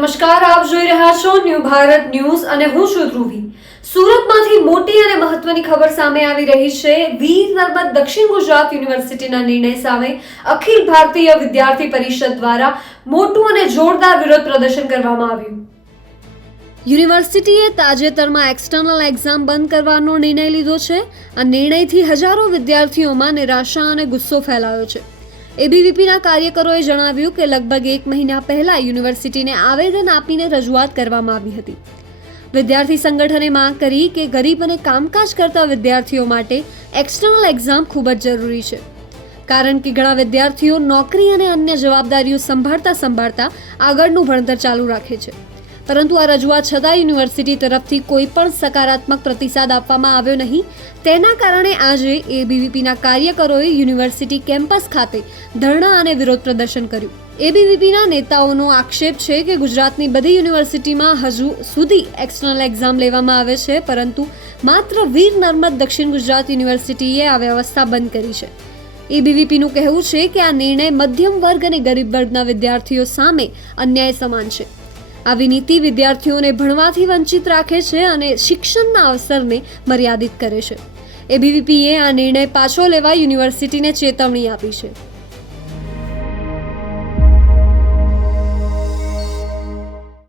નમસ્કાર, આપ જોઈ રહ્યા છો ન્યૂ ભારત ન્યૂઝ અને હું છું ધ્રુવી. સુરતમાંથી મોટી અને મહત્વની ખબર સામે આવી રહી છે. વીર નર્મદ દક્ષિણ ગુજરાત યુનિવર્સિટીના નિર્ણય સામે અખિલ ભારતીય વિદ્યાર્થી પરિષદ દ્વારા મોટું અને જોરદાર વિરોધ પ્રદર્શન કરવામાં આવ્યું. યુનિવર્સિટીએ તાજેતરમાં એક્સટર્નલ એક્ઝામ બંધ કરવાનો નિર્ણય લીધો છે. આ નિર્ણયથી હજારો વિદ્યાર્થીઓમાં નિરાશા અને ગુસ્સો ફેલાયો છે. એબીવીપીના કાર્યકરોએ જણાવ્યું કે લગભગ એક મહિના પહેલા યુનિવર્સિટીને આવેદન આપીને રજૂઆત કરવામાં આવી હતી. વિદ્યાર્થી સંગઠને માંગ કરી કે ગરીબ અને કામકાજ કરતા વિદ્યાર્થીઓ માટે એક્સટર્નલ એક્ઝામ ખૂબ જ જરૂરી છે. કારણ કે ઘણા વિદ્યાર્થીઓ નોકરી અને અન્ય જવાબદારીઓ સંભાળતા સંભાળતા આગળનું ભણતર ચાલુ રાખે છે. પરંતુ આ રજૂઆત છતાં યુનિવર્સિટી તરફથી કોઈ પણ સકારાત્મક પ્રતિસાદ આપવામાં આવ્યો નહીં. તેના કારણે આજે એબીવીપીના કાર્યકરોએ યુનિવર્સિટી કેમ્પસ ખાતે ધરણા અને વિરોધ પ્રદર્શન કર્યું. એબીવીપીના નેતાઓનો આક્ષેપ છે કે ગુજરાતની બધી યુનિવર્સિટીમાં હજુ સુધી એક્સટર્નલ એક્ઝામ લેવામાં આવે છે, પરંતુ માત્ર વીર નર્મદ દક્ષિણ ગુજરાત યુનિવર્સિટીએ આ વ્યવસ્થા બંધ કરી છે. એબીવીપીનું કહેવું છે કે આ નિર્ણય મધ્યમ વર્ગ અને ગરીબ વર્ગના વિદ્યાર્થીઓ સામે અન્યાય સમાન છે. આવી નીતિ વિદ્યાર્થીઓને ભણવાથી વંચિત રાખે છે અને શિક્ષણના અવસરને મર્યાદિત કરે છે. એબીવીપીએ આ નિર્ણય પાછો લેવા યુનિવર્સિટીને ચેતવણી આપી છે.